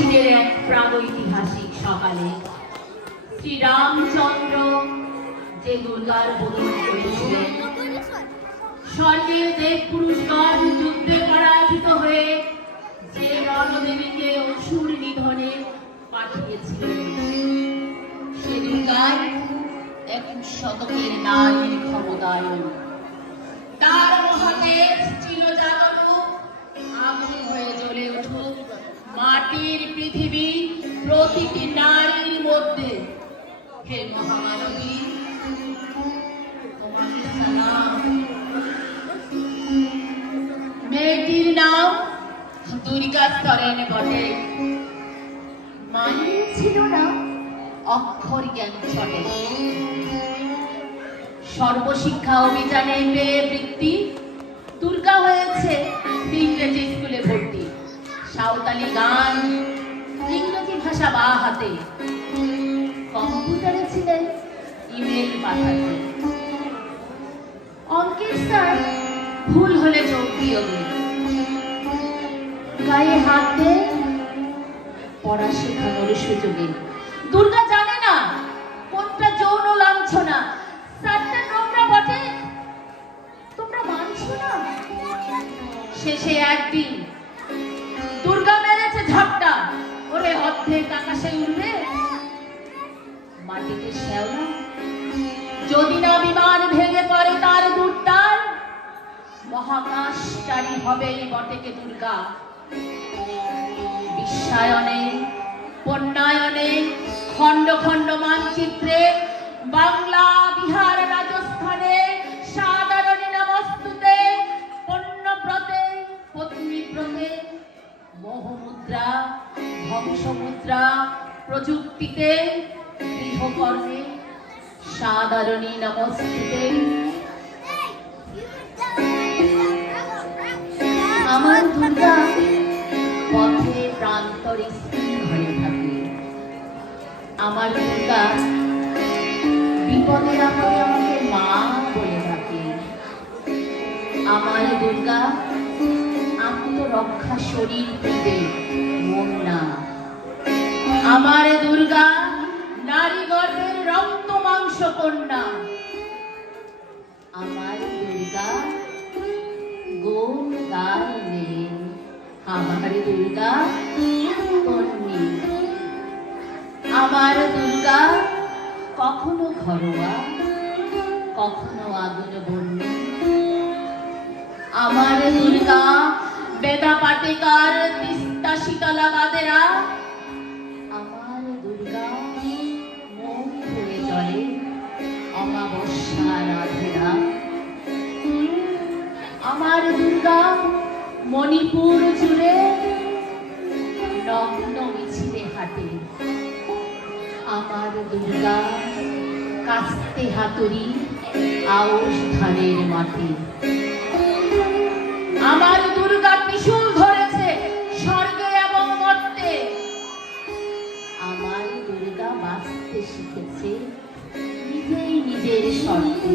শীতের এক প্রাগৈতিহাসিক সকালে শ্রীরামচন্দ্র যে দুর্গার বোধন করেছিলেন স্বর্গের দেব পুরুষগণ যুদ্ধে পরাজিত হয়ে যে রণদেবীকে অসুর নিধনে পাঠিয়েছিলেন। সে দুর্গার এক শতকের নারীর ক্ষমতায়ন। তার মহাদেশ জাগানো আগুন হয়ে মাটির পৃথিবী প্রতিটি নারীর মধ্যে। হে মহামানবী মেয়েটির নাম দুর্গা স্তরেন বটে। মানিয়ে ছিল না অক্ষর জ্ঞান ছটে। সর্বশিক্ষা অভিযানে পেয়ে বৃত্তি দুর্গা হয়েছে ইংরেজি স্কুলে ভর্তি। সাঁওতালি গান ভাষা বা হাতে। কম্পিউটারে ছিলেন। ইমেল পাঠাতে অঙ্কের স্যার ভুল হলে যোগ বিয়োগে গায়ে হাত দে পড়া শেখানোর সুযোগে দুর্গা জানে না কোনটা যৌন লাঞ্ছনা। স্যারটা নোংরা বটে। তোমরা মানছো না? শেষে একদিন অর্ধেক আকাশে উঠবে মাটিতে শ্যাওলা? যদি না বিমান ভেঙে পড়ে তার দুর্দার, মহাকাশচারী হবে বটেকে দুর্গা। বিশ্বায়নে পণ্যায়নে খণ্ড খণ্ড মানচিত্রে বাংলা প্রযুক্তিতে, গৃহকর্মে, সাধারণী নমস্তুতে। আমার দুর্গা পথে প্রান্তরে আমার দুর্গা বিপদের আপদে আমাকে মা বলে থাকে। আমার দুর্গা আত্মরক্ষা শরীর দিতে মন না। আমার দুর্গা, নারী গর্ভের রক্ত মাংস কন্যা। আমার দুর্গা গোল গাল নেই আমার দুর্গা, কন্যা। আমার দুর্গা, কখনো ঘরোয়া, কখনো আগুন বন্যী। আমার দুর্গা, বেদা পাটিকার তিস্তা শীতলা বাদেরা আমার দুর্গা মণিপুর জুড়ে নগ্ন মিছিলে হাঁটে। আমার দুর্গা কাস্তে হাতুড়ি আউশ ধানের মাঠে। আমার দুর্গা ত্রিশূল ধরেছে স্বর্গে এবং মর্তে। আমার দুর্গা বাঁচতে শিখেছে নিজেই নিজের শর্তে।